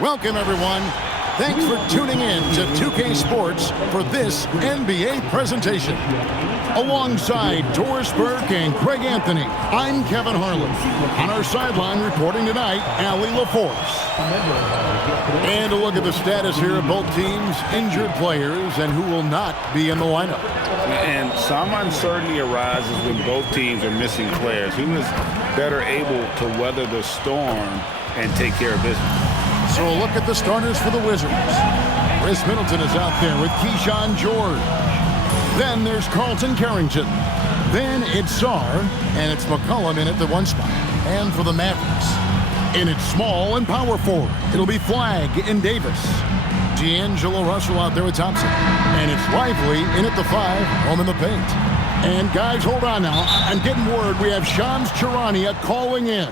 Welcome, everyone. Thanks for tuning in to 2K Sports for this NBA presentation. Alongside Doris Burke and Greg Anthony, I'm Kevin Harlan. On our sideline reporting tonight, Allie LaForce. And a look at the status here of both teams' injured players and who will not be in the lineup. And some uncertainty arises when both teams are missing players. Who is better able to weather the storm and take care of business? So a look at the starters for the Wizards. Chris Middleton is out there with Keyshawn George. Then there's Carlton Carrington. Then it's Sarr, and it's McCollum in at the one spot. And for the Mavericks, in its small and power forward, it'll be Flagg and Davis. D'Angelo Russell out there with Thompson. And it's Lively in at the 5, home in the paint. And guys, hold on now. I'm getting word we have Shams Charania calling in.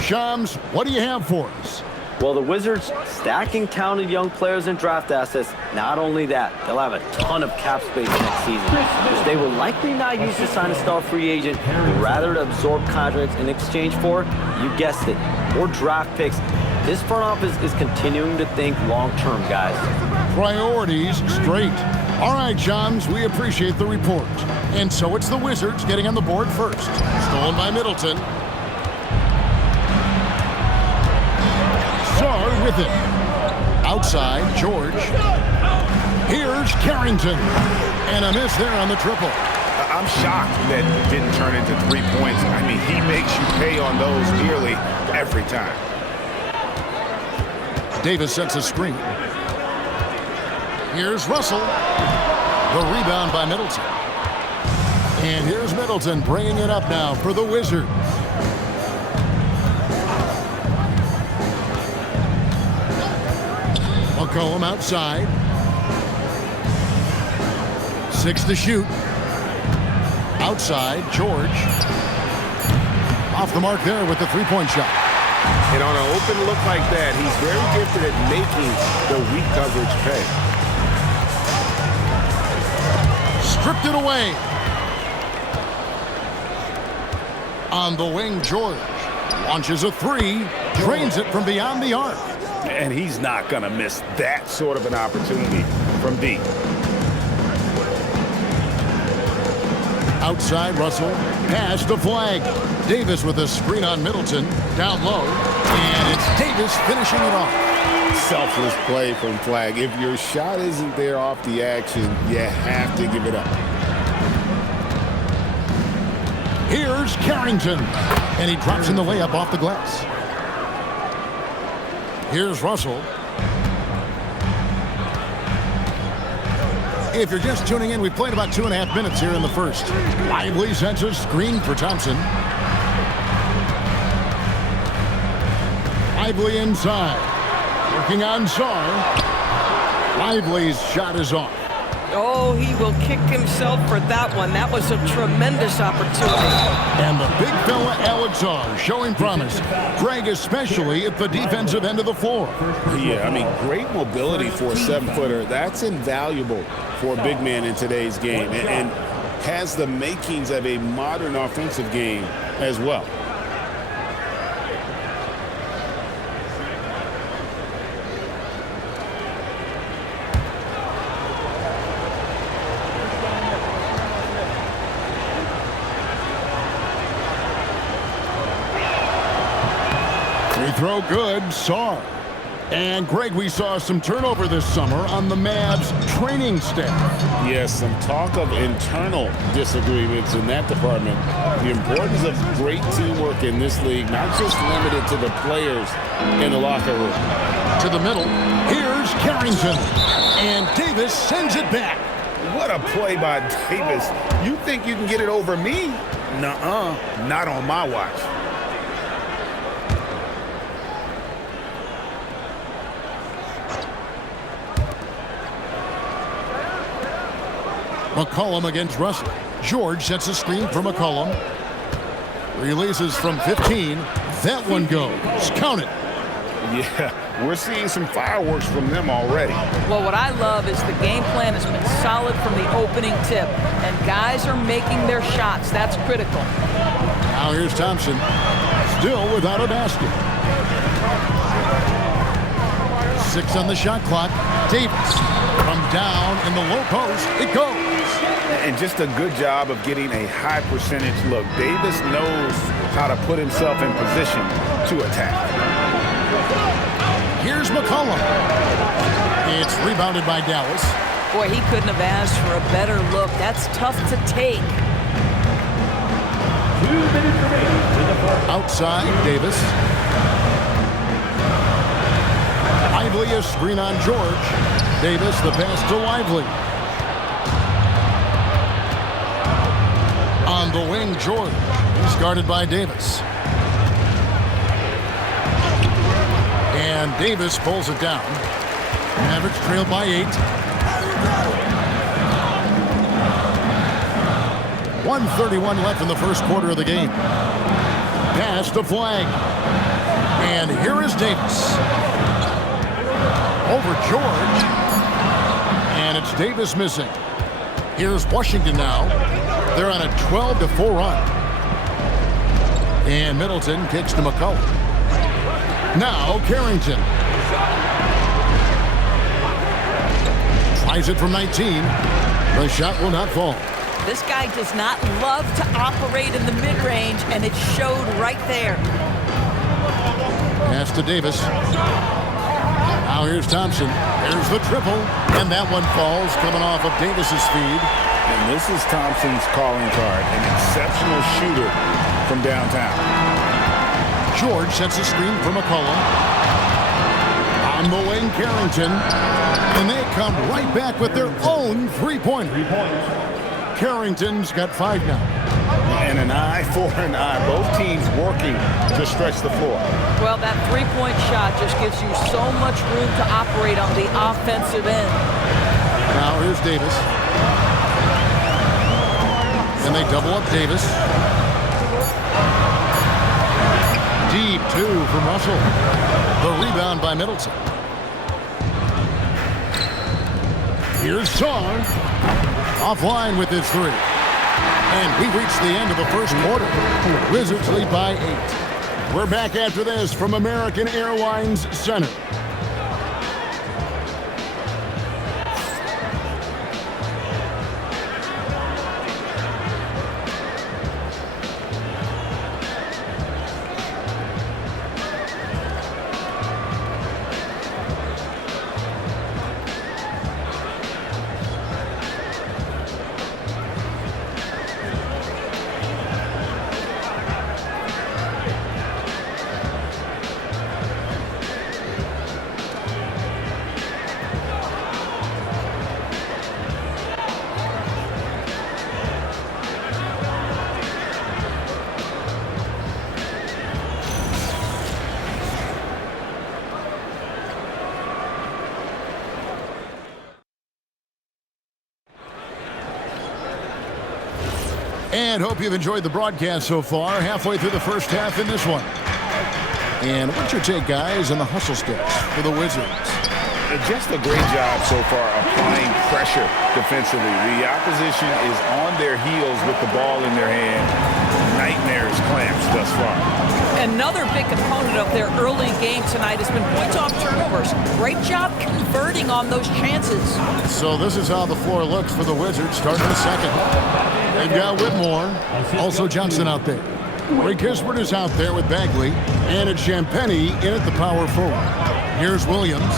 Shams, what do you have for us? Well, the Wizards stacking talented young players and draft assets. Not only that, they'll have a ton of cap space next season, which they will likely not use to sign a star free agent, but rather to absorb contracts in exchange for, you guessed it, more draft picks. This front office is continuing to think long-term, guys. Priorities straight. All right, Shams, we appreciate the report. And so it's the Wizards getting on the board first. Stolen by Middleton. Sarr with it. Outside, George. Here's Carrington. And a miss there on the triple. I'm shocked that it didn't turn into 3 points. I mean, he makes you pay on those dearly every time. Davis sets a screen. Here's Russell. The rebound by Middleton. And here's Middleton bringing it up now for the Wizards. McCollum outside. 6 to shoot. Outside, George. Off the mark there with the three-point shot. And on an open look like that, he's very gifted at making the weak coverage pay. Stripped it away. On the wing, George launches a three, drains it from beyond the arc. And he's not going to miss that sort of an opportunity from deep. Outside, Russell. Pass to Flagg. Davis with a screen on Middleton. Down low. And it's Davis finishing it off. Selfless play from Flagg. If your shot isn't there off the action, you have to give it up. Here's Carrington. And he drops in the layup off the glass. Here's Russell. If you're just tuning in, we played about 2.5 minutes here in the first. Lively sends a screen for Thompson. Lively inside. Working on Sarr. Lively's shot is off. Oh, he will kick himself for that one. That was a tremendous opportunity. And the big fella, Alex Sarr, showing promise. Greg, especially at the defensive end of the floor. Yeah, I mean, great mobility for a 7-footer. That's invaluable for a big man in today's game. And has the makings of a modern offensive game as well. Throw good, Sarr. And Greg, we saw some turnover this summer on the Mavs training staff. Yes, some talk of internal disagreements in that department. The importance of great teamwork in this league, not just limited to the players in the locker room. To the middle, here's Carrington. And Davis sends it back. What a play by Davis. You think you can get it over me? Nuh-uh, not on my watch. McCollum against Russell. George sets a screen for McCollum. Releases from 15. That one goes. Count it. Yeah, we're seeing some fireworks from them already. Well, what I love is the game plan has been solid from the opening tip, and guys are making their shots. That's critical. Now here's Thompson. Still without a basket. 6 on the shot clock. Davis from down in the low post. It goes. And just a good job of getting a high percentage look. Davis knows how to put himself in position to attack. Here's McCollum. It's rebounded by Dallas. Boy, he couldn't have asked for a better look. That's tough to take. Outside, Davis. Lively, a screen on George. Davis, the pass to Lively. On the wing, George. He's guarded by Davis. And Davis pulls it down. Mavericks trail by 8. 1:31 left in the first quarter of the game. Pass to Flag. And here is Davis. Over George. And it's Davis missing. Here's Washington now. They're on a 12-4 run. And Middleton kicks to McCullough. Now Carrington. Tries it from 19. The shot will not fall. This guy does not love to operate in the mid-range, and it showed right there. Pass to Davis. Now here's Thompson. There's the triple. And that one falls coming off of Davis's feed. And this is Thompson's calling card. An exceptional shooter from downtown. George sets a screen for McCollum. On the wing, Carrington. And they come right back with their own three-pointer. Carrington's got 5 now. And an eye for an eye. Both teams working to stretch the floor. Well, that three-point shot just gives you so much room to operate on the offensive end. Now here's Davis. And they double up Davis. Deep 2 from Russell. The rebound by Middleton. Here's Song. Offline with his 3. And we reach the end of the first quarter. Wizards lead by 8. We're back after this from American Airlines Center. And hope you've enjoyed the broadcast so far. Halfway through the first half in this one. And what's your take, guys, on the hustle steps for the Wizards? Just a great job so far applying pressure defensively. The opposition is on their heels with the ball in their hand. Nightmares clamps thus far. Another big component of their early game tonight has been points off turnovers. Great job converting on those chances. So this is how the floor looks for the Wizards starting the second. They've got Whitmore, also Johnson out there. Ray Kispert is out there with Bagley, and it's Champagnie in at the power forward. Here's Williams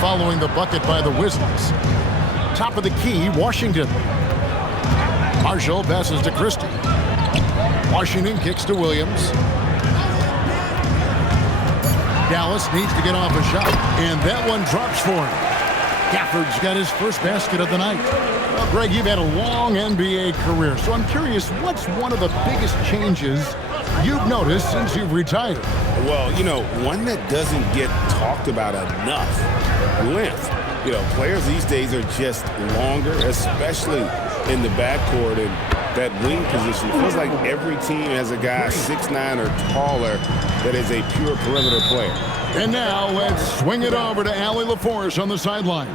following the bucket by the Wizards. Top of the key, Washington. Marshall passes to Christie. Washington kicks to Williams. Dallas needs to get off a shot, and that one drops for him. Gafford's got his first basket of the night. Well, Greg, you've had a long NBA career, so I'm curious, what's one of the biggest changes you've noticed since you've retired? Well, you know, one that doesn't get talked about enough, length. You know, players these days are just longer, especially in the backcourt and that wing position. It feels like every team has a guy 6'9" or taller that is a pure perimeter player. And now let's swing it over to Allie LaForce on the sideline.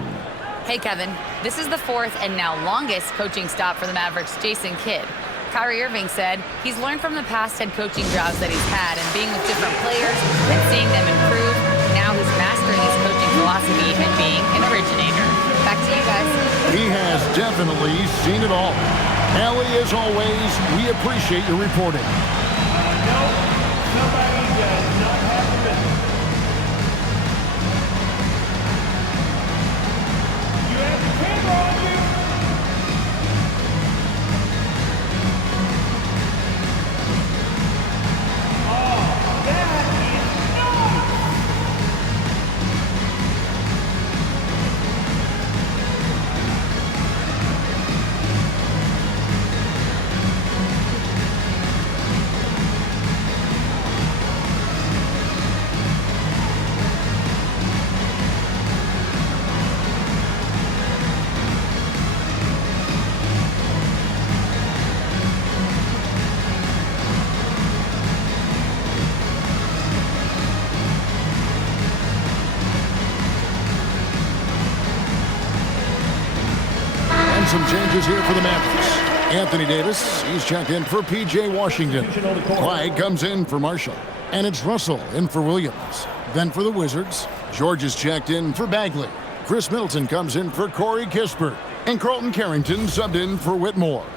Hey, Kevin. This is the 4th and now longest coaching stop for the Mavericks' Jason Kidd. Kyrie Irving said he's learned from the past head coaching jobs that he's had and being with different players and seeing them improve. Now he's mastering his coaching philosophy and being an originator. Back to you guys. He has definitely seen it all. Allie, as always, we appreciate your reporting. Some changes here for the Mavericks. Anthony Davis, he's checked in for P.J. Washington. Clyde comes in for Marshall. And it's Russell in for Williams. Then for the Wizards, George is checked in for Bagley. Chris Middleton comes in for Corey Kispert. And Carlton Carrington subbed in for Whitmore.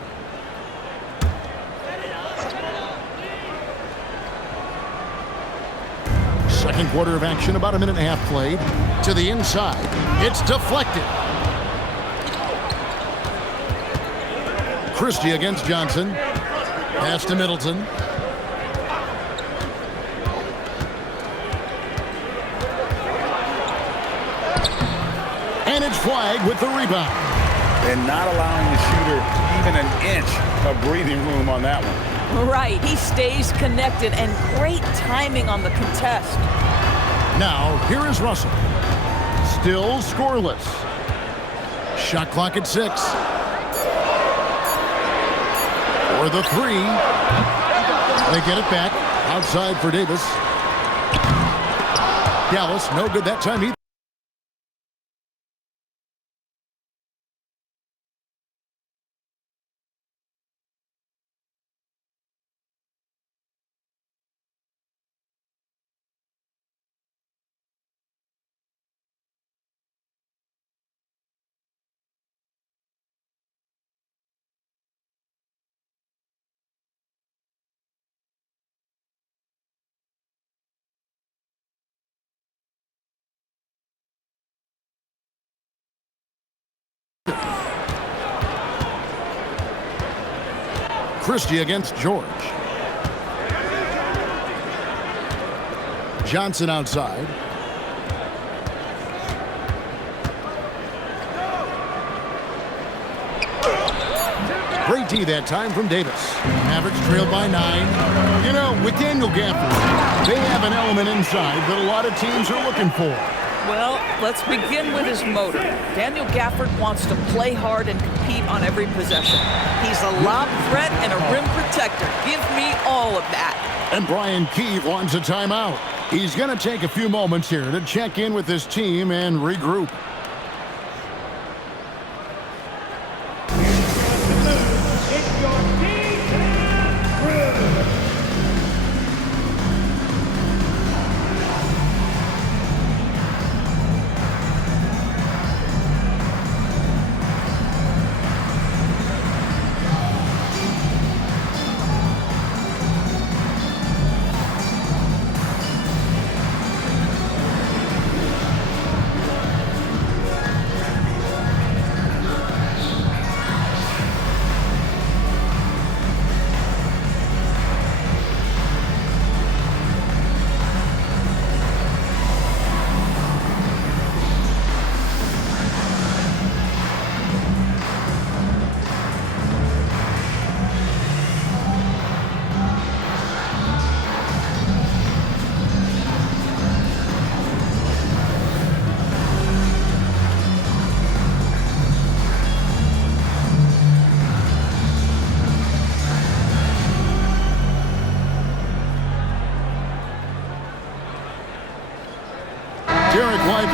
Second quarter of action, about a minute and a half played. To the inside. It's deflected. Christie against Johnson. Pass to Middleton. And it's flagged with the rebound. And not allowing the shooter even an inch of breathing room on that one. Right, he stays connected, and great timing on the contest. Now, here is Russell. Still scoreless. Shot clock at 6. For the 3. They get it back. Outside for Davis. Dallas, no good that time either. Christie against George. Johnson outside. Great D that time from Davis. Mavericks trailed by 9. You know, with Daniel Gafford, they have an element inside that a lot of teams are looking for. Well, let's begin with his motor. Daniel Gafford wants to play hard and compete on every possession. He's a lob threat and a rim protector. Give me all of that. And Brian Keefe wants a timeout. He's going to take a few moments here to check in with his team and regroup.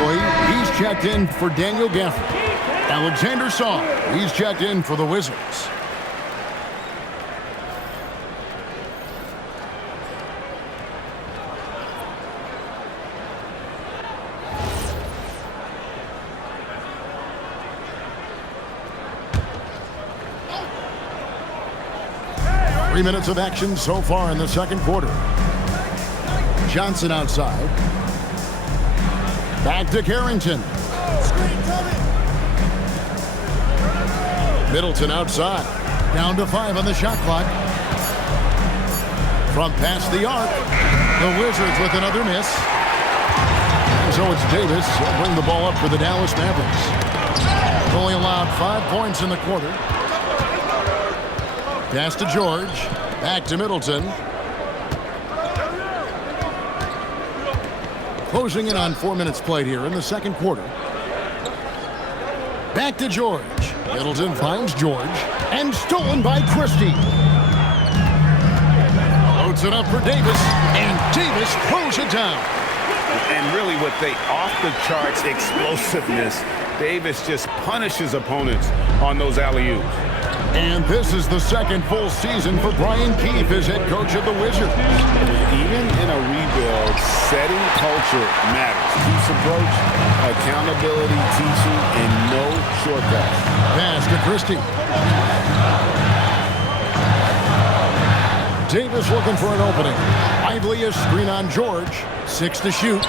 He's checked in for Daniel Gafford. Alexander Saw, he's checked in for the Wizards. 3 minutes of action so far in the second quarter. Johnson outside. Back to Carrington. Middleton outside. Down to 5 on the shot clock. From past the arc. The Wizards with another miss. So it's Davis bring the ball up for the Dallas Mavericks. Only allowed 5 points in the quarter. Pass to George. Back to Middleton. Closing in on 4 minutes played here in the second quarter. Back to George. Middleton finds George. And stolen by Christie. Loads it up for Davis. And Davis throws it down. And really with the off-the-charts explosiveness, Davis just punishes opponents on those alley-oops. And this is the second full season for Brian Keefe as head coach of the Wizards. Even in a rebuild, setting culture matters. Keefe's approach, accountability, teaching, and no shortcuts. Pass to Christie. Davis looking for an opening. Lively a screen on George. 6 to shoot.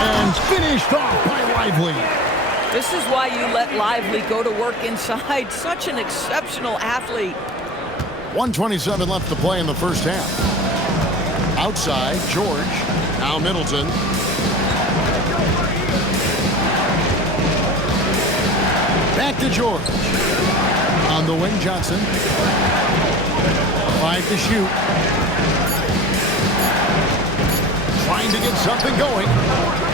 And finished off by Lively. This is why you let Lively go to work inside. Such an exceptional athlete. 1:27 left to play in the first half. Outside, George. Now Middleton. Back to George. On the wing, Johnson. 5 to shoot. Trying to get something going.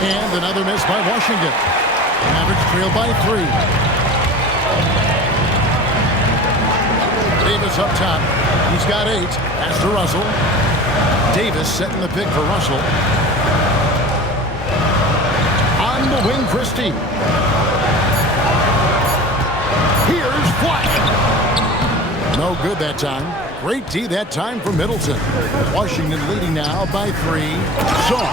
And another miss by Washington. Mavericks trail by 3. Davis up top. He's got 8. Pass to Russell. Davis setting the pick for Russell. On the wing, Christie. Here's Flack. No good that time. Great D that time for Middleton. Washington leading now by 3. Sarr.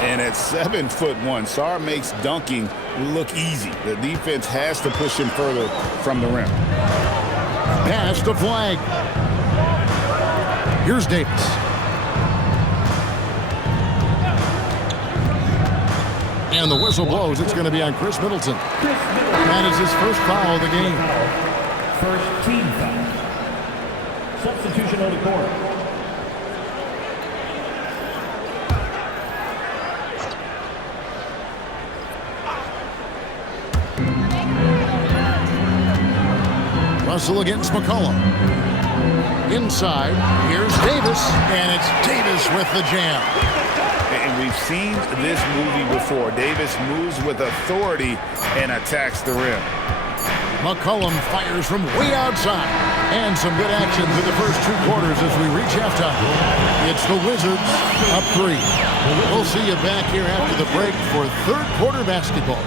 And at 7'1", Sarr makes dunking look easy. The defense has to push him further from the rim. Pass to Flag. Here's Davis. And the whistle blows. It's going to be on Chris Middleton. That is his first foul of the game. First team foul. Substitution on the court. Russell against McCollum. Inside, here's Davis, and it's Davis with the jam. And we've seen this movie before. Davis moves with authority and attacks the rim. McCollum fires from way outside. And some good action through the first 2 quarters as we reach halftime. It's the Wizards up 3. We'll see you back here after the break for third quarter basketball.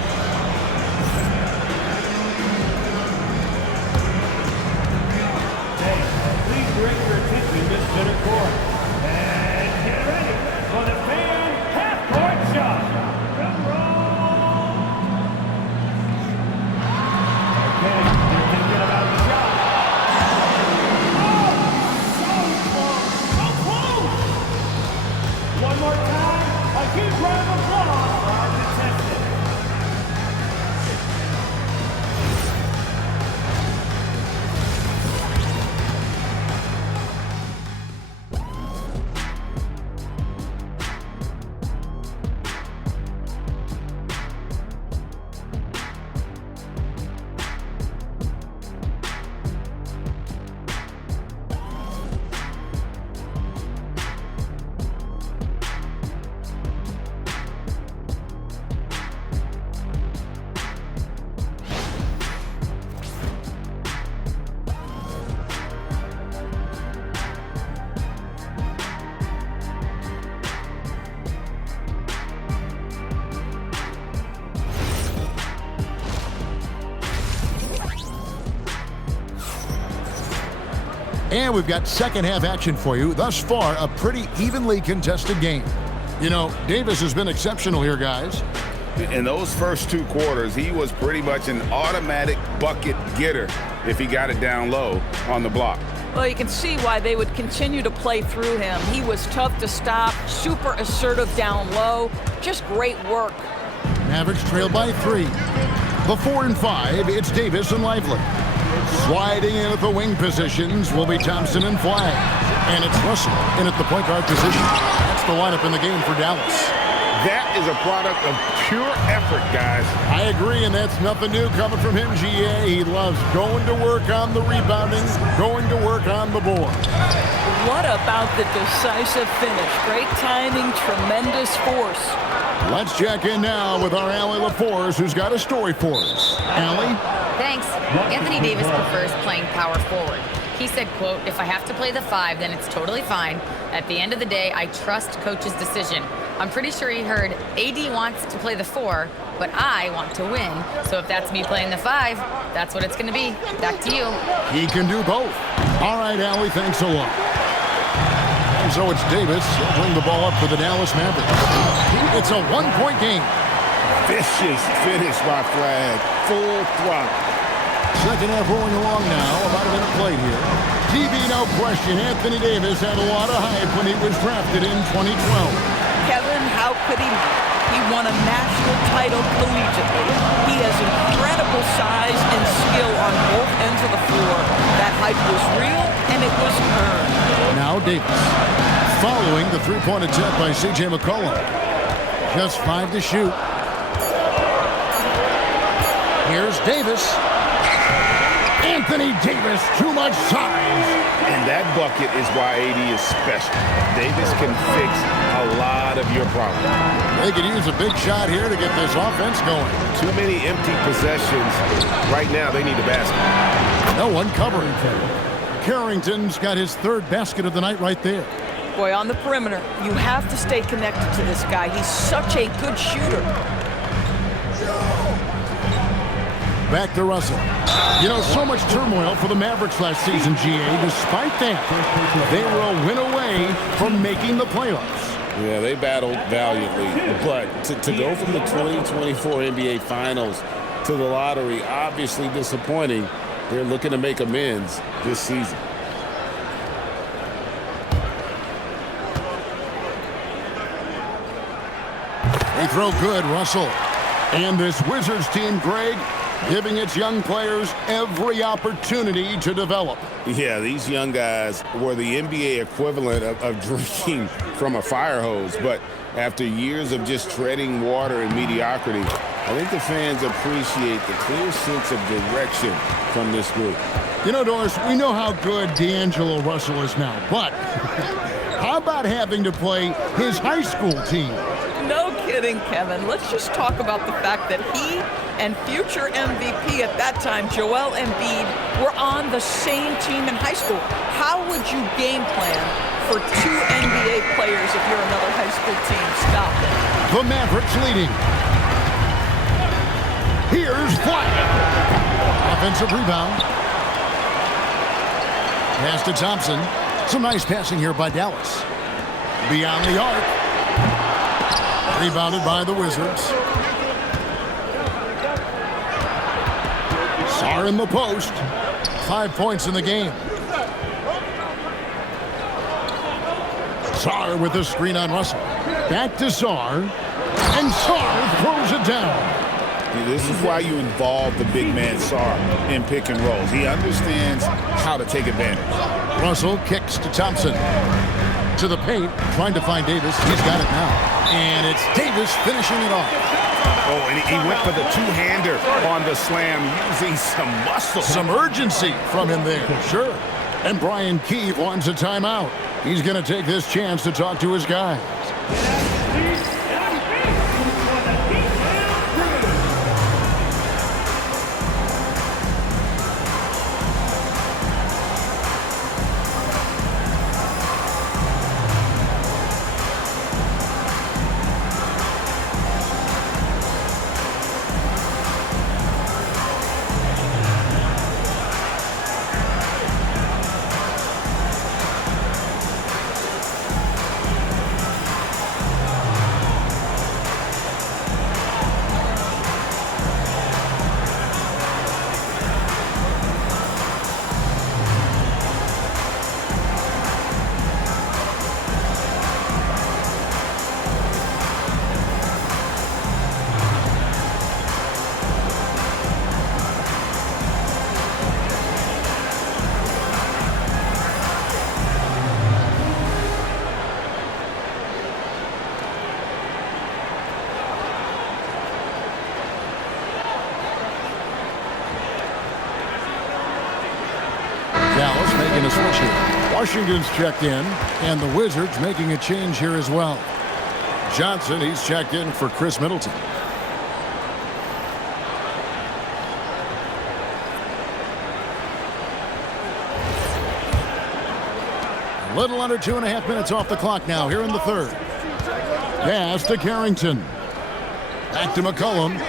Please direct your attention to center court. And get ready for the fan half-court shot. Drum roll. Okay, you're thinking about the shot. Oh, so close. One more time, a huge round of applause for our contestants. And we've got second half action for you. Thus far, a pretty evenly contested game. You know, Davis has been exceptional here, guys. In those first 2 quarters, he was pretty much an automatic bucket getter if he got it down low on the block. Well, you can see why they would continue to play through him. He was tough to stop, super assertive down low. Just great work. Mavericks trail by 3. The 4 and 5, it's Davis and Lively. Sliding in at the wing positions will be Thompson and Flagg. And it's Russell in at the point guard position. That's the lineup in the game for Dallas. That is a product of pure effort, guys. I agree, and that's nothing new coming from him, GA. He loves going to work on the rebounding, going to work on the board. What about the decisive finish? Great timing, tremendous force. Let's check in now with our Allie LaForce, who's got a story for us. Allie? Thanks. Anthony Davis prefers playing power forward. He said, quote, "If I have to play the 5, then it's totally fine. At the end of the day, I trust coach's decision. I'm pretty sure he heard AD wants to play the 4, but I want to win. So if that's me playing the 5, that's what it's going to be. Back to you." He can do both. All right, Allie, thanks a lot. And so it's Davis. He'll bring the ball up for the Dallas Mavericks. It's a 1-point game. Vicious finish by Flagg. Full throttle. Second half rolling along now. About a minute played here. TV, no question. Anthony Davis had a lot of hype when he was drafted in 2012. Kevin, how could he not? He won a national title collegiately. He has incredible size and skill on both ends of the floor. That hype was real, and it was earned. Now Davis. Following the three-point attempt by C.J. McCollum. Just 5 to shoot. Here's Davis. Anthony Davis, too much size. And that bucket is why AD is special. Davis can fix a lot of your problems. They could use a big shot here to get this offense going. Too many empty possessions. Right now, they need a basket. No one covering. Carrington's got his 3rd basket of the night right there. Boy, on the perimeter, you have to stay connected to this guy. He's such a good shooter. Back to Russell. You know, so much turmoil for the Mavericks last season, GA. Despite that, they were a win away from making the playoffs. Yeah, they battled valiantly. But to go from the 2024 NBA Finals to the lottery, obviously disappointing. They're looking to make amends this season. They throw good, Russell. And this Wizards team, Greg, giving its young players every opportunity to develop. Yeah, these young guys were the NBA equivalent of drinking from a fire hose. But after years of just treading water and mediocrity, I think the fans appreciate the clear sense of direction from this group. You know, Doris, we know how good D'Angelo Russell is now, but how about having to play his high school team? No kidding, Kevin. Let's just talk about the fact that he and future MVP at that time, Joel Embiid, were on the same team in high school. How would you game plan for 2 NBA players if you're another high school team? Stop it. The Mavericks leading. Here's Flagg. Offensive rebound. Pass to Thompson. Some nice passing here by Dallas. Beyond the arc. Rebounded by the Wizards. Sarr in the post. 5 points in the game. Sarr with the screen on Russell. Back to Sarr. And Sarr throws it down. This is why you involve the big man Sarr in pick and rolls. He understands how to take advantage. Russell kicks to Thompson. To the paint, trying to find Davis. He's got it now. And it's Davis finishing it off. Oh, and he went for the two-hander on the slam, using some muscle. Some urgency from him there, sure. And Brian Keefe wants a timeout. He's going to take this chance to talk to his guys. Washington's checked in, and the Wizards making a change here as well. Johnson, he's checked in for Chris Middleton. A little under 2.5 minutes off the clock now here in the third. Pass to Carrington. Back to McCollum.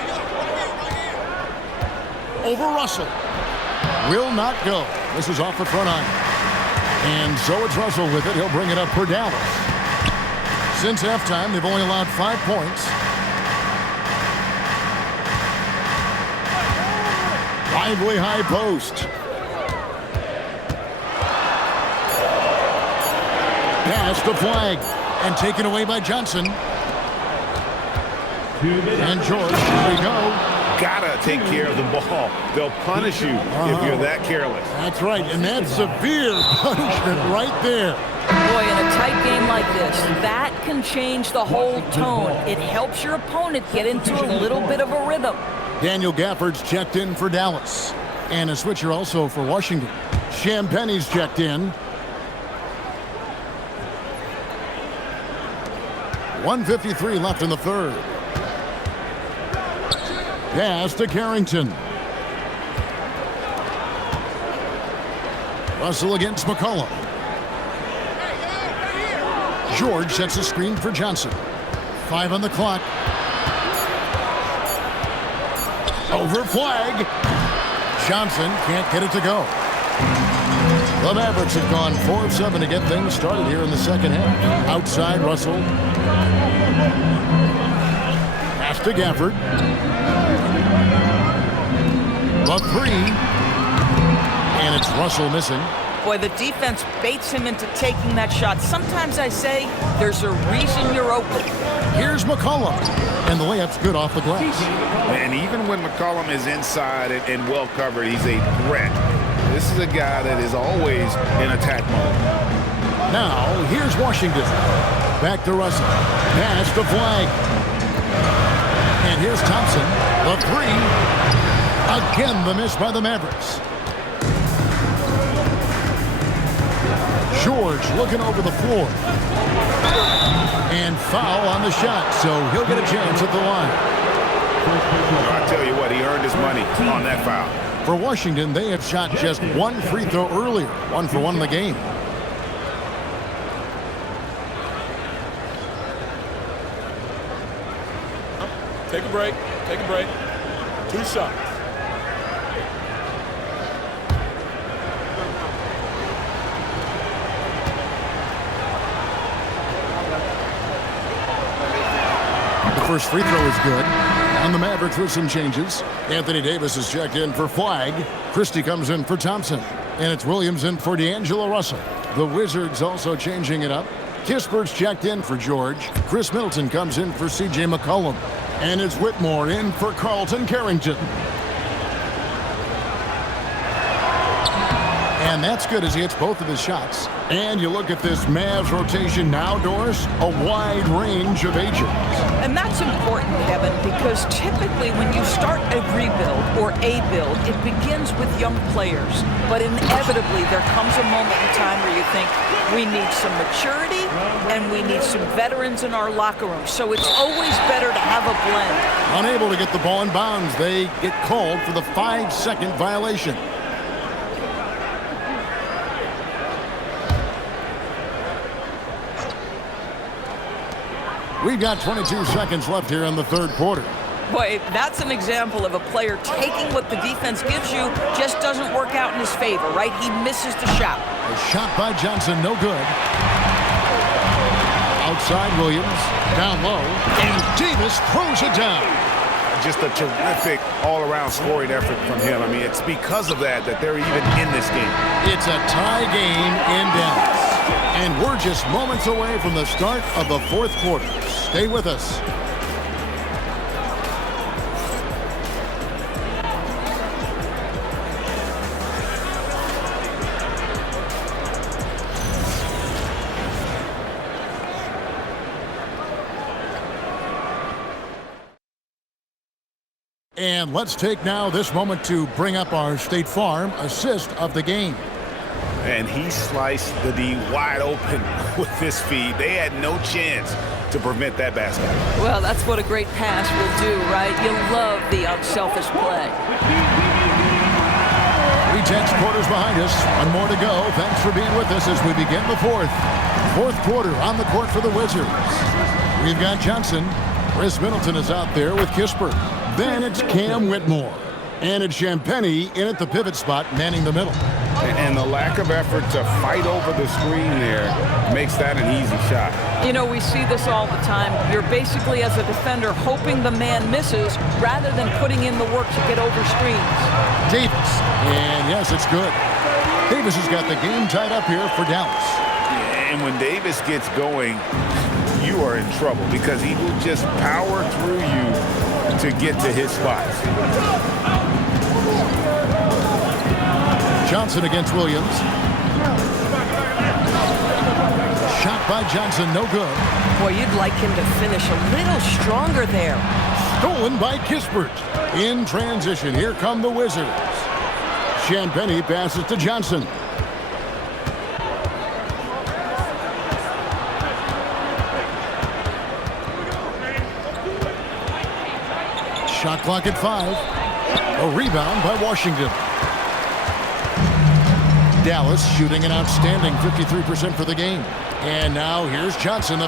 Over Russell. Will not go. This is off the front iron. And so it's Russell with it. He'll bring it up for Dallas. Since halftime, they've only allowed 5 points. Lively high post. Pass to Flag. And taken away by Johnson. And George, here we go. Gotta take care of the ball. They'll punish you if you're that careless. That's right, and that's severe punishment right there. Boy, in a tight game like this, that can change the whole tone. It helps your opponent get into a little bit of a rhythm. Daniel Gafford's checked in for Dallas. And a switcher also for Washington. Champagne's checked in. 1:53 left in the third. Pass to Carrington. Russell against McCollum. George sets a screen for Johnson. 5 on the clock. Over Flag. Johnson can't get it to go. The Mavericks have gone 4 of 7 to get things started here in the second half. Outside Russell. Pass to Gafford. The 3. And it's Russell missing. Boy, the defense baits him into taking that shot. Sometimes I say there's a reason you're open. Here's McCollum. And the layup's good off the glass. And even when McCollum is inside and well covered, he's a threat. This is a guy that is always in attack mode. Now, here's Washington. Back to Russell. Pass to Flag. And here's Thompson. The 3. Again, the miss by the Mavericks. George looking over the floor. And foul on the shot, so he'll get a chance at the line. I tell you what, he earned his money on that foul. For Washington, they have shot just 1 free throw earlier. 1 for 1 in the game. Take a break. Take a break. 2 shots. The first free throw is good. And the Mavericks with some changes. Anthony Davis is checked in for Flag. Christie comes in for Thompson. And it's Williams in for D'Angelo Russell. The Wizards also changing it up. Kispert's checked in for George. Chris Middleton comes in for C.J. McCollum. And it's Whitmore in for Carlton Carrington. And that's good as he hits both of his shots. And you look at this Mavs rotation now, Doris, a wide range of ages. And that's important, Kevin, because typically when you start a rebuild or a build, it begins with young players. But inevitably, there comes a moment in time where you think, we need some maturity and we need some veterans in our locker room. So it's always better to have a blend. Unable to get the ball in bounds, they get called for the 5-second violation. We've got 22 seconds left here in the third quarter. Boy, that's an example of a player taking what the defense gives you, just doesn't work out in his favor, right? He misses the shot. A shot by Johnson, no good. Outside Williams, down low, and Davis throws it down. Just a terrific all-around scoring effort from him. I mean, it's because of that they're even in this game. It's a tie game in Dallas. And we're just moments away from the start of the fourth quarter. Stay with us. And let's take now this moment to bring up our State Farm assist of the game. and he sliced the D wide open with his feet. They had no chance to prevent that basket. Well, that's what a great pass will do, right? You love the unselfish play. 3 quarters behind us. One more to go. Thanks for being with us as we begin the fourth. Fourth quarter on the court for the Wizards. We've got Johnson. Chris Middleton is out there with Kispert. Then it's Cam Whitmore. And it's Champagnie in at the pivot spot, manning the middle. And the lack of effort to fight over the screen there makes that an easy shot. You know, we see this all the time. You're basically, as a defender, hoping the man misses rather than putting in the work to get over screens. Davis. And yes, it's good. Davis has got the game tied up here for Dallas. And when Davis gets going, you are in trouble because he will just power through you to get to his spots. Johnson against Williams. Shot by Johnson, no good. Boy, you'd like him to finish a little stronger there. Stolen by Kispert. In transition, here come the Wizards. Champagnie passes to Johnson. Shot clock at 5. A rebound by Washington. Dallas shooting an outstanding 53% for the game. And now here's Johnson.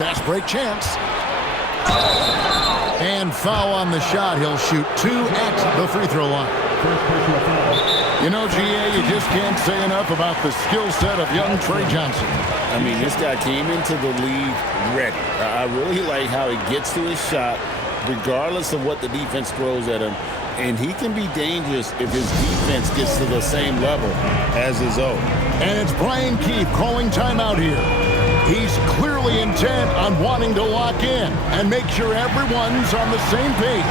Fast break chance. And foul on the shot. He'll shoot 2 at the free throw line. You know, GA, you just can't say enough about the skill set of young Trey Johnson. I mean, this guy came into the league ready. I really like how he gets to his shot, regardless of what the defense throws at him. And he can be dangerous if his defense gets to the same level as his own. And it's Brian Keefe calling timeout here. He's clearly intent on wanting to lock in and make sure everyone's on the same page.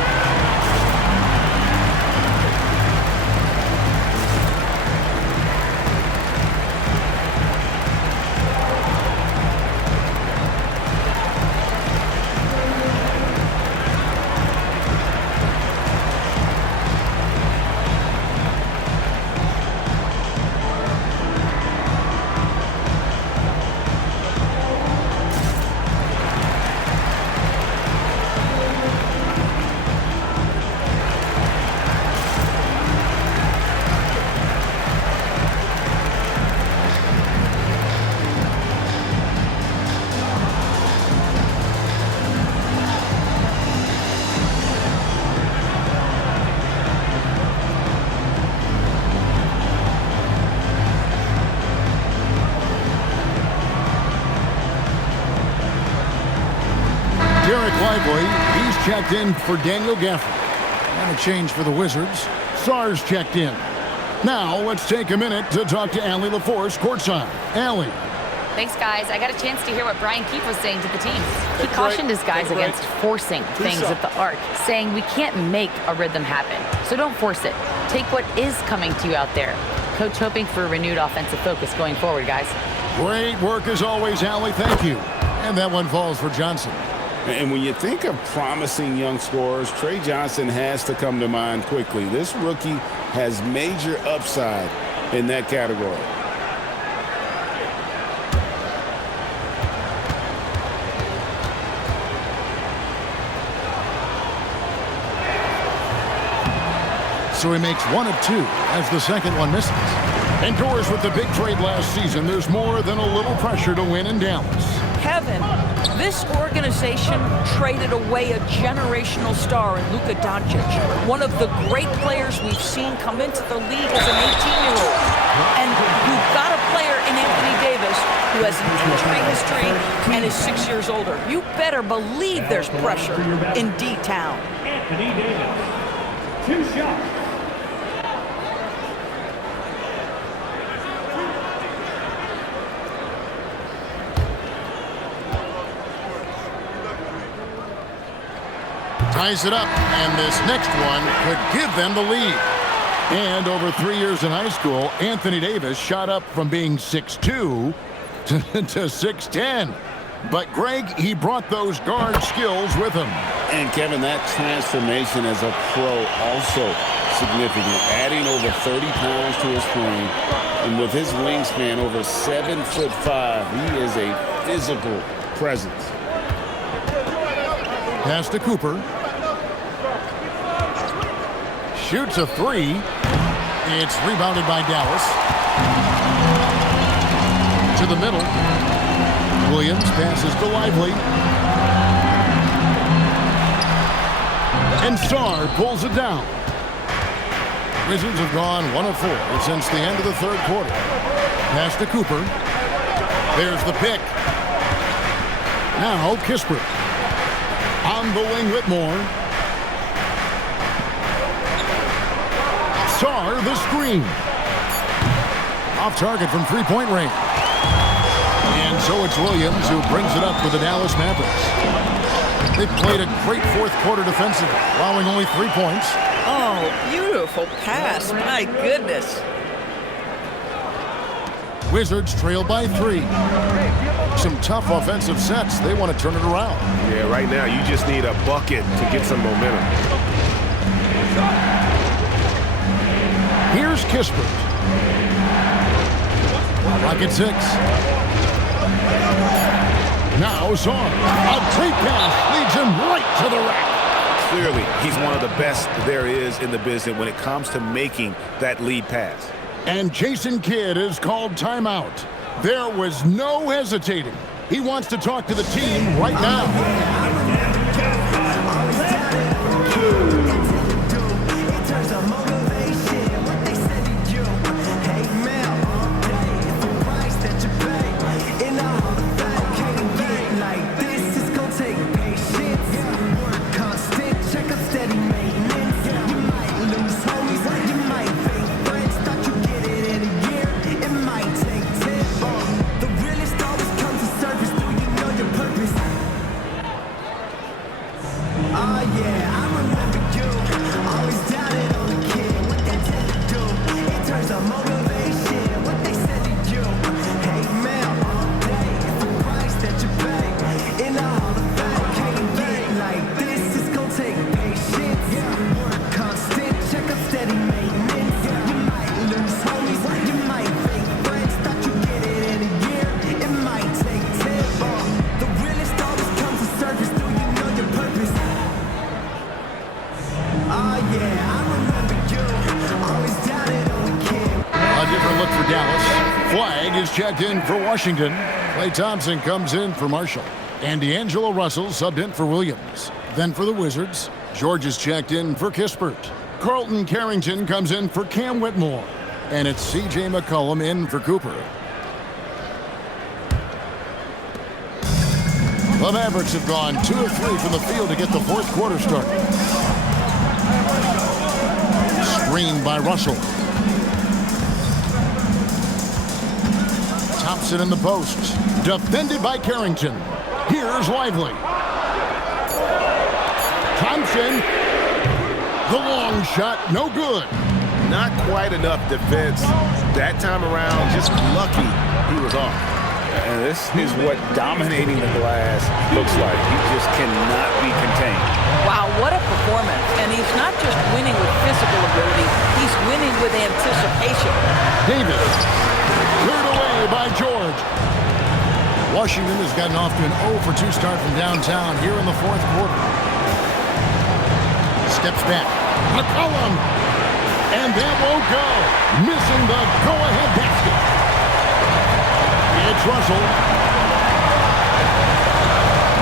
He's checked in for Daniel Gafford. And a change for the Wizards. Sarge checked in. Now let's take a minute to talk to Allie LaForce courtside. Allie. Thanks, guys. I got a chance to hear what Brian Keefe was saying to the team. He cautioned his guys against forcing things at the arc, saying we can't make a rhythm happen, so don't force it. Take what is coming to you out there. Coach hoping for a renewed offensive focus going forward, guys. Great work as always, Allie. Thank you. And that one falls for Johnson. And when you think of promising young scorers, Trey Johnson has to come to mind quickly. This rookie has major upside in that category. So he makes 1 of 2 as the second one misses. Indoors with the big trade last season, there's more than a little pressure to win in Dallas. Kevin, this organization traded away a generational star in Luka Doncic, one of the great players we've seen come into the league as an 18-year-old. And you've got a player in Anthony Davis who has an injury history and is 6 years older. You better believe there's pressure in D-Town. Anthony Davis. 2 shots. Ties it up, and this next one could give them the lead. And over 3 years in high school, Anthony Davis shot up from being 6'2" to 6'10". But, Greg, he brought those guard skills with him. And, Kevin, that transformation as a pro also significant. Adding over 30 pounds to his frame. And with his wingspan over 7'5", he is a physical presence. Pass to Cooper. Shoots a three. It's rebounded by Dallas. To the middle. Williams passes to Lively. And Sarr pulls it down. Wizards have gone 1 of 4 since the end of the third quarter. Pass to Cooper. There's the pick. Now Kispert. On the wing, Whitmore. Sarr, the screen. Off target from three-point range. And so it's Williams who brings it up for the Dallas Mavericks. They played a great fourth quarter defensively, allowing only 3 points. Oh, beautiful pass. My goodness. Wizards trail by 3. Some tough offensive sets. They want to turn it around. Yeah, right now you just need a bucket to get some momentum. Here's Kispert. Rocket 6. Now Sarr. A great pass leads him right to the rack. Clearly, he's one of the best there is in the business when it comes to making that lead pass. And Jason Kidd is called timeout. There was no hesitating. He wants to talk to the team right now. Checked in for Washington. Klay Thompson comes in for Marshall. And D'Angelo Russell subbed in for Williams. Then for the Wizards, George is checked in for Kispert. Carlton Carrington comes in for Cam Whitmore. And it's C.J. McCollum in for Cooper. The Mavericks have gone 2 of 3 from the field to get the fourth quarter started. Screened by Russell. Thompson in the post. Defended by Carrington. Here's Lively. Thompson. The long shot, no good. Not quite enough defense that time around. Just lucky he was off. And this is what dominating the glass looks like. He just cannot be contained. Wow, what a performance. And he's not just winning with physical ability, he's winning with anticipation. Davis. Cleared away by George. Washington has gotten off to an 0 for 2 start from downtown here in the fourth quarter. Steps back. McCollum. And that won't go. Missing the go-ahead basket. It's Russell.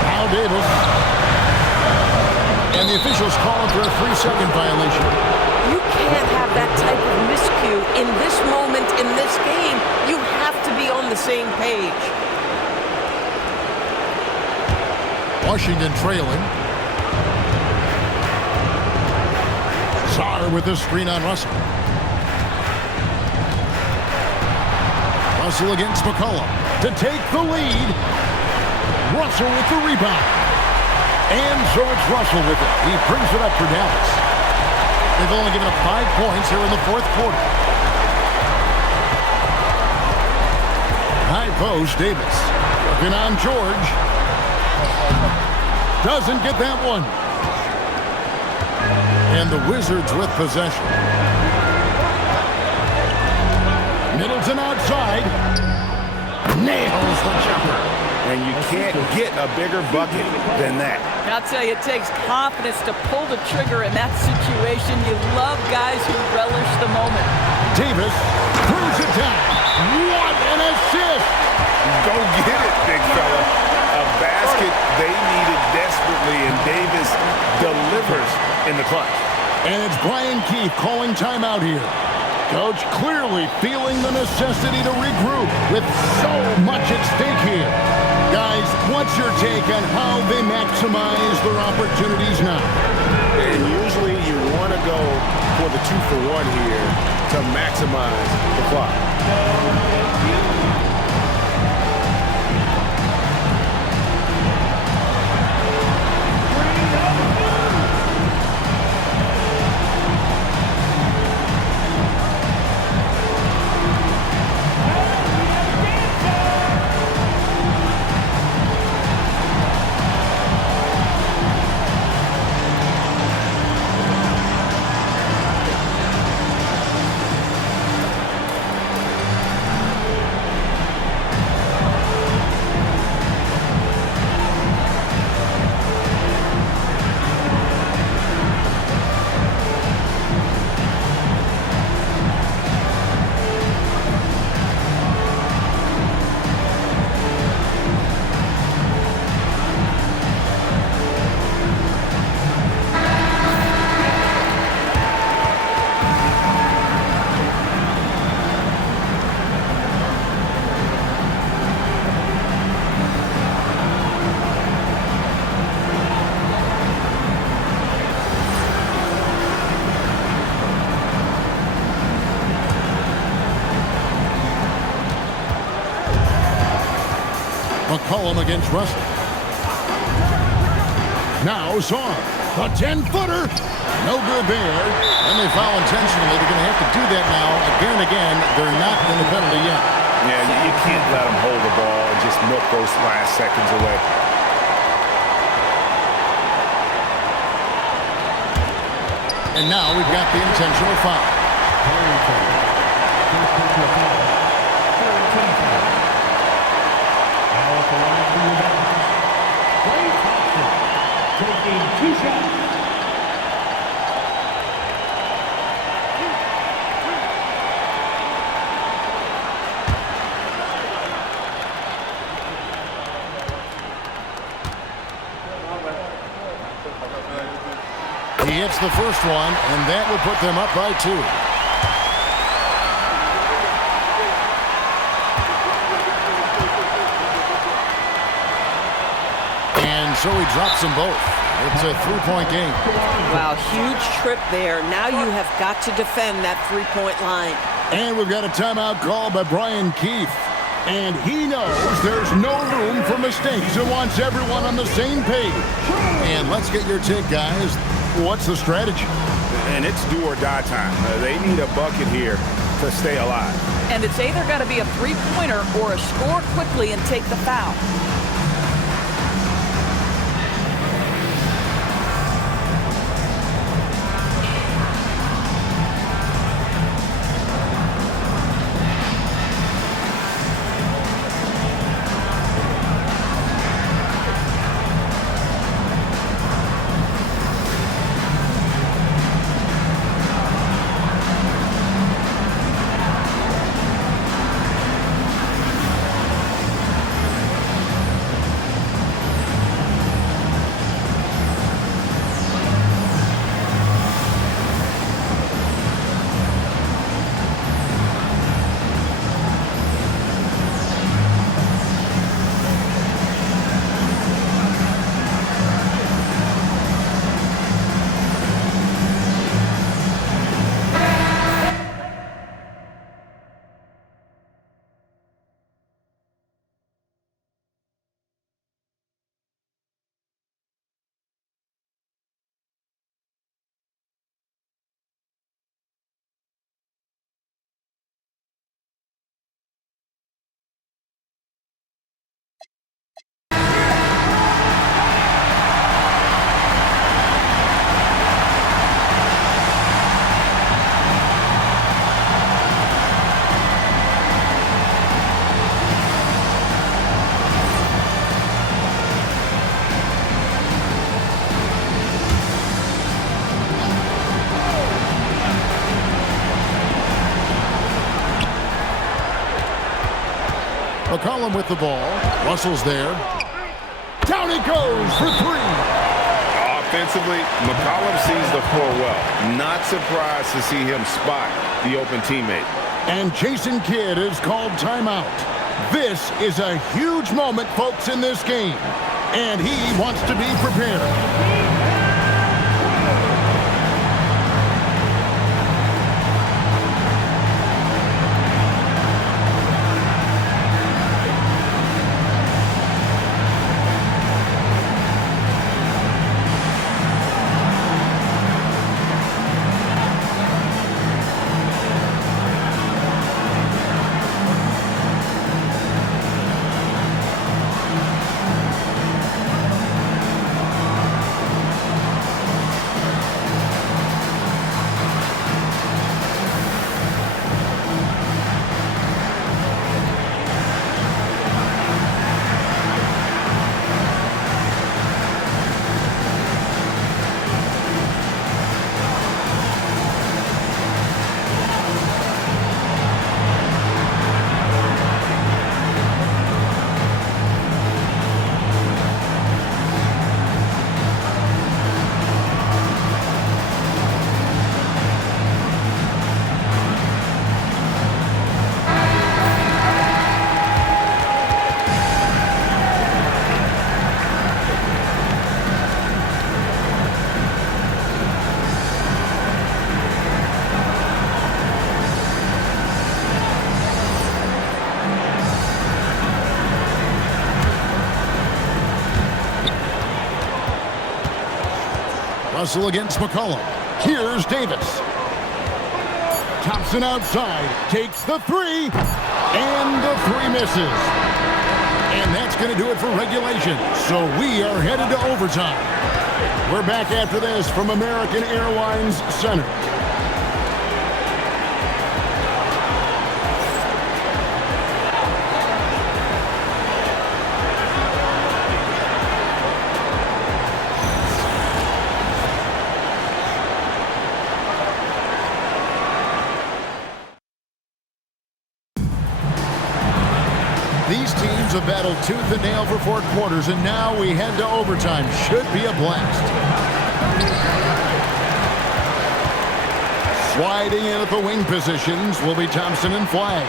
Now Davis. And the officials calling for a 3-second violation. You can't have that type of miscue in this moment, in this game. You have to be on the same page. Washington trailing. Sarr with the screen on Russell. Russell against McCollum to take the lead. Russell with the rebound. And so it's Russell with it. He brings it up for Dallas. They've only given up 5 points here in the fourth quarter. High post, Davis. Looking on George. Doesn't get that one. And the Wizards with possession. Middleton outside. Nails the jumper. And you can't get a bigger bucket than that. I'll tell you, it takes confidence to pull the trigger in that situation. You love guys who relish the moment. Davis throws it down. What an assist! Go get it, big fella. A basket they needed desperately, and Davis delivers in the clutch. And it's Brian Keefe calling timeout here. Coach clearly feeling the necessity to regroup with so much at stake here. Guys, what's your take on how they maximize their opportunities now? And usually you want to go for the 2-for-1 here to maximize the clock. McCollum against Russell. Now Zaw, a 10-footer. No good there. And they foul intentionally. They're going to have to do that now again and again. They're not in the penalty yet. Yeah, you can't let them hold the ball and just milk those last seconds away. And now we've got the intentional foul. Taking 2 shots. He hits the first one, and that will put them up by 2. And so he drops them both. It's a 3-point game. Wow, huge trip there. Now you have got to defend that 3-point line. And we've got a timeout called by Brian Keefe. And he knows there's no room for mistakes and wants everyone on the same page. And let's get your take, guys. What's the strategy? And it's do or die time. They need a bucket here to stay alive. And it's either got to be a three-pointer or a score quickly and take the foul. McCollum with the ball. Russell's there. Down he goes for three. Offensively, McCollum sees the floor well. Not surprised to see him spot the open teammate. And Jason Kidd is called timeout. This is a huge moment, folks, in this game. And he wants to be prepared. Russell against McCollum. Here's Davis. Thompson outside. Takes the three. And the three misses. And that's going to do it for regulation. So we are headed to overtime. We're back after this from American Airlines Center. These teams have battled tooth and nail for 4 quarters, and now we head to overtime. Should be a blast. Sliding in at the wing positions will be Thompson and Flagg.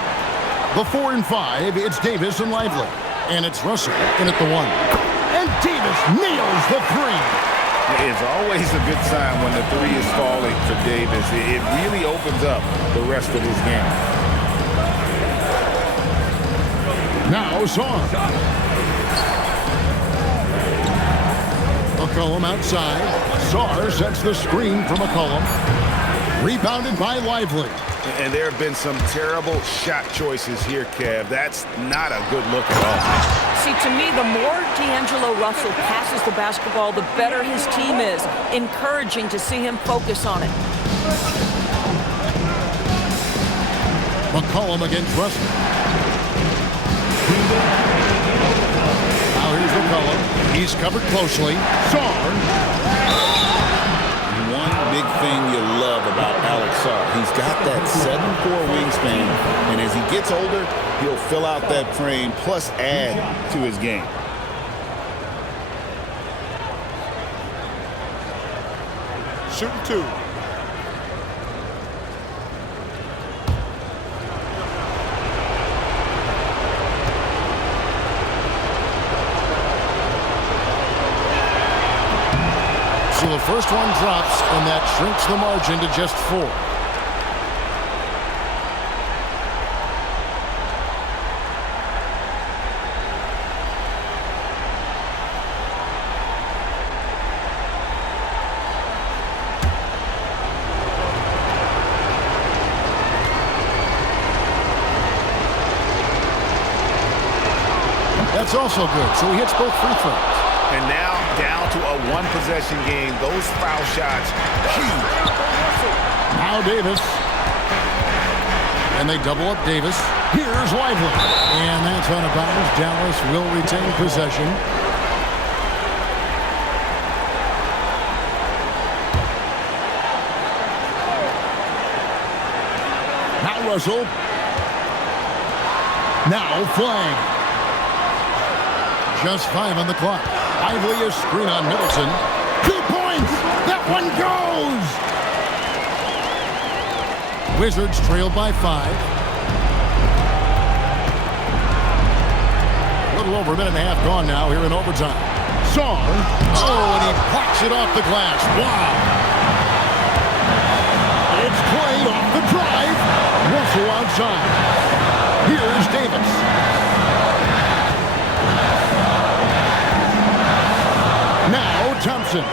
The 4 and 5, it's Davis and Lively. And it's Russell in at the 1. And Davis nails the 3. It's always a good sign when the 3 is falling for Davis. It really opens up the rest of his game. Now Sarr. McCollum outside. Sarr sets the screen for McCollum. Rebounded by Lively. And there have been some terrible shot choices here, Kev. That's not a good look at all. See, to me, the more D'Angelo Russell passes the basketball, the better his team is. Encouraging to see him focus on it. McCollum against Russell. Now here's McCollum. He's covered closely. Sarr. One big thing you love about Alex Sarr, he's got that 7'4" wingspan, and as he gets older, he'll fill out that frame plus add to his game. Shooting 2. So the first one drops, and that shrinks the margin to just 4. That's also good, so he hits both free throws. And now down to a one-possession game. Those foul shots, huge. Now Davis. And they double up Davis. Here's Lively. And that's out of bounds. Dallas will retain possession. Now Russell. Now Flagg. Just 5 on the clock. Ively a screen on Middleton. 2 points! That one goes! Wizards trail by 5. A little over a minute and a half gone now here in overtime. Saw. Oh, and he blocks it off the glass. Wow. It's Clay off the drive. Russell outside. Here's Davis. Now Thompson.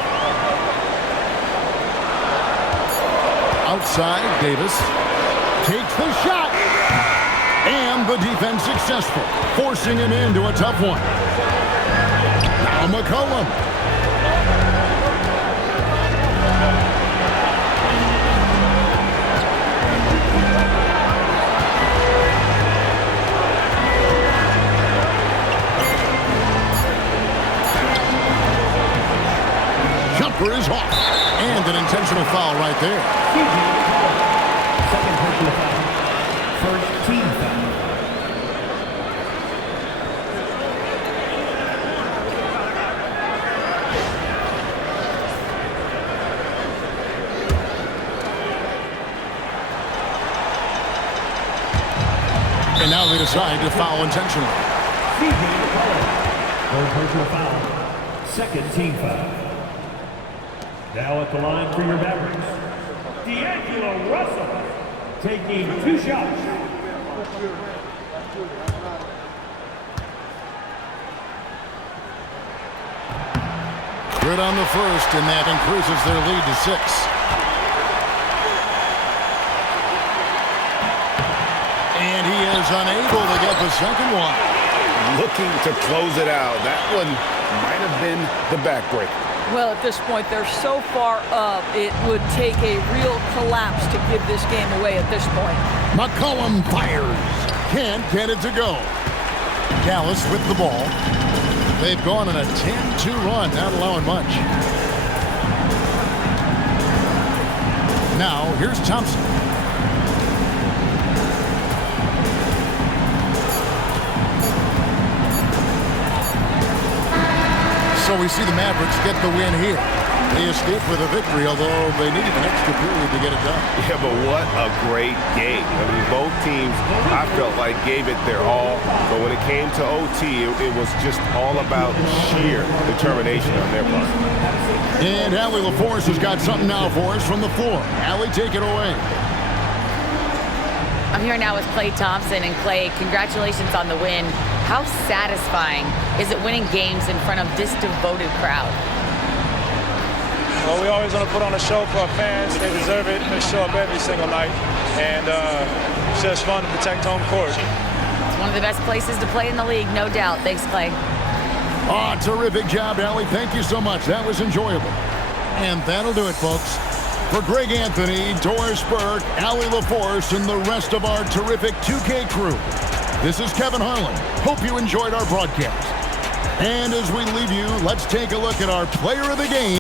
Outside, Davis takes the shot. And the defense successful, forcing him into a tough one. Now McCollum. Jumper is off. And an intentional foul right there. Second personal foul. First team foul. And now they decide to foul intentionally. Third personal foul. Second team foul. Now at the line for your Mavericks, D'Angelo Russell taking 2 shots. Good on the first, and that increases their lead to 6. And he is unable to get the second one. Looking to close it out. That one might have been the backbreaker. Well, at this point, they're so far up, it would take a real collapse to give this game away at this point. McCollum fires. Can't get it to go. Dallas with the ball. They've gone on a 10-2 run, not allowing much. Now, here's Thompson. So we see the Mavericks get the win here. They escape with a victory, although they needed an extra period to get it done. Yeah, but what a great game. I mean, both teams, I felt like, gave it their all. But when it came to OT, it was just all about sheer determination on their part. And Allie LaForce has got something now for us from the floor. Allie, take it away. I'm here now with Klay Thompson. And Klay, congratulations on the win. How satisfying is it winning games in front of this devoted crowd? Well, we always want to put on a show for our fans. They deserve it. They show up every single night. And it's just fun to protect home court. It's one of the best places to play in the league, no doubt. Thanks, Klay. Oh, terrific job, Allie. Thank you so much. That was enjoyable. And that'll do it, folks. For Greg Anthony, Doris Burke, Allie LaForce, and the rest of our terrific 2K crew, this is Kevin Harlan. Hope you enjoyed our broadcast. And as we leave you, let's take a look at our player of the game.